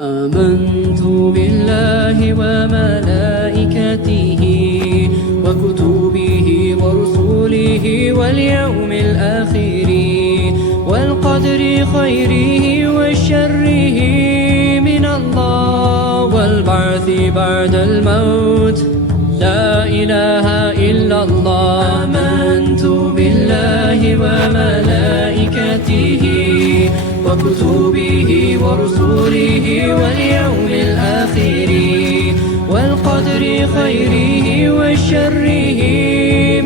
آمنت بالله وملائكته وكتبه ورسله واليوم الآخر والقدر خيره وشره من الله والبعث بعد الموت لا إله إلا الله آمنت بالله وملائكته وكتبه ورسله واليوم الآخر والقدر خيره وشره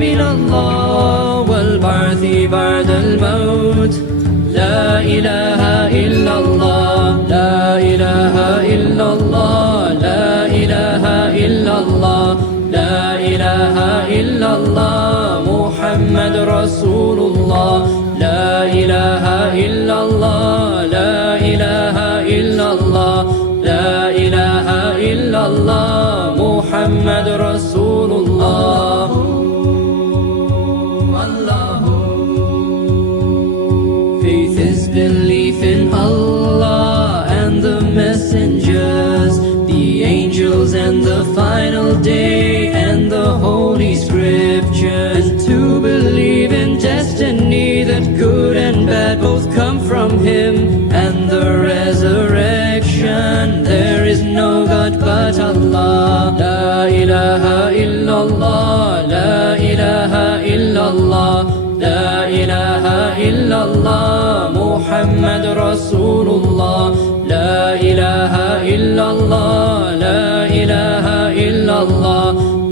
من الله والبعث بعد الموت لا إله إلا الله لا إله إلا الله لا إله إلا الله لا إله إلا الله محمد رسول الله لا إله إلا الله لا إله إلا الله لا إله إلا الله محمد رسول الله Faith is belief in Allah and the messengers, the angels and the final day and the holy scriptures, and to believe in destiny that good and bad both come from Him, and the resurrection. There is no God but Allah. La ilaha illallah, la ilaha illallah, la ilaha illallah, Muhammad Rasulullah. La ilaha illallah, la ilaha illallah,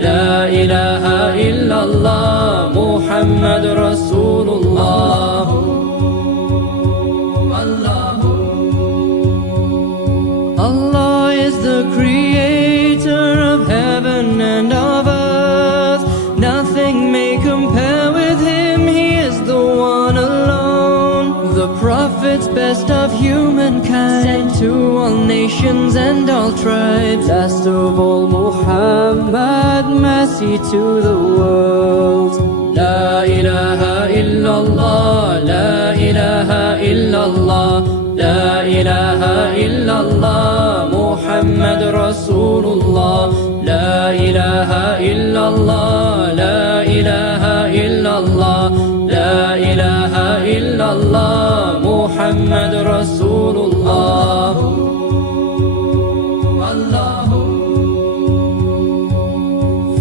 la ilaha illallah, Muhammad Rasulullah. Allah is the creator of heaven and of earth. Nothing may compare with Him. He is the one alone. The prophets, best of humankind, sent to all nations and all tribes. Last of all, Muhammad, mercy to the world. La ilaha illallah, la ilaha illallah, la ilaha illallah, Muhammad Rasulullah. La ilaha illallah, la ilaha illallah, la ilaha illallah, Muhammad Rasulullah.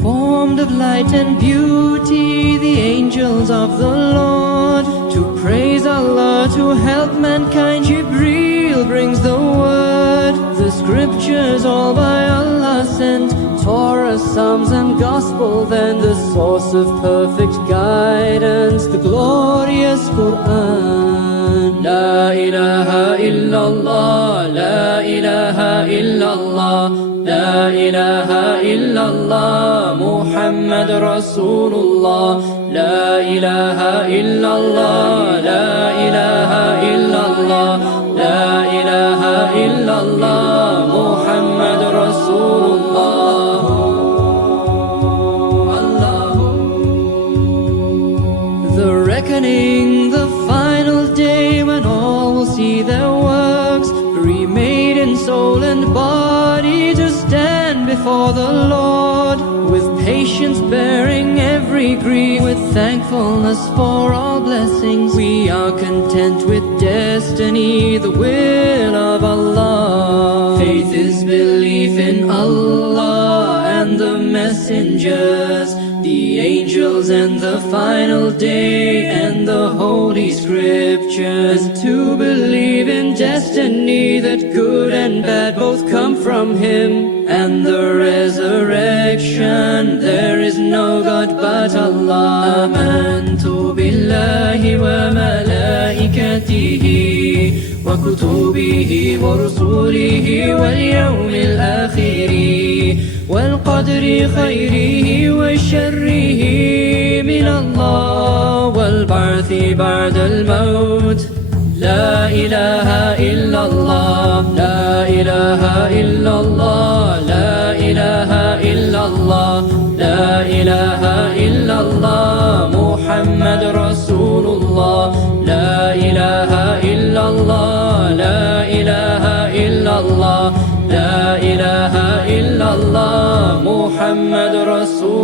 Formed of light and beauty, the angels of the Lord, to praise Allah, to help mankind, Jibreel brings the word. The scriptures all by Allah sent, Torah, Psalms and Gospel, then the source of perfect guidance, the glorious Quran. La ilaha illallah, la ilaha illallah, la ilaha illallah, Muhammad Rasulullah. La ilaha illallah, la ilaha illallah, la ilaha illallah, Muhammad Rasulullah. The reckoning, the final day when all will see their works, remade in soul and body to stand before the Lord, with patience bearing every grief, with thankfulness for all blessings. We are content with destiny, the will of Allah. Faith is belief in Allah and the messengers, the angels and the final day and the holy scriptures, to believe in destiny that good and bad both come from Him, and the resurrection. There is no God but Allah. Amantu billahi wa malaikatihi wa kutubihi wa rusulihi wal yawmil akhiri wal qadri khayrihi wa sharrihi min Allah wal ba'thi ba'da al maut. La ilaha illallah, la ilaha illallah, la ilaha illallah, la ilaha illallah, Muhammad Rasulullah. La ilaha illallah, la ilaha illallah, illallah, Muhammad Rasul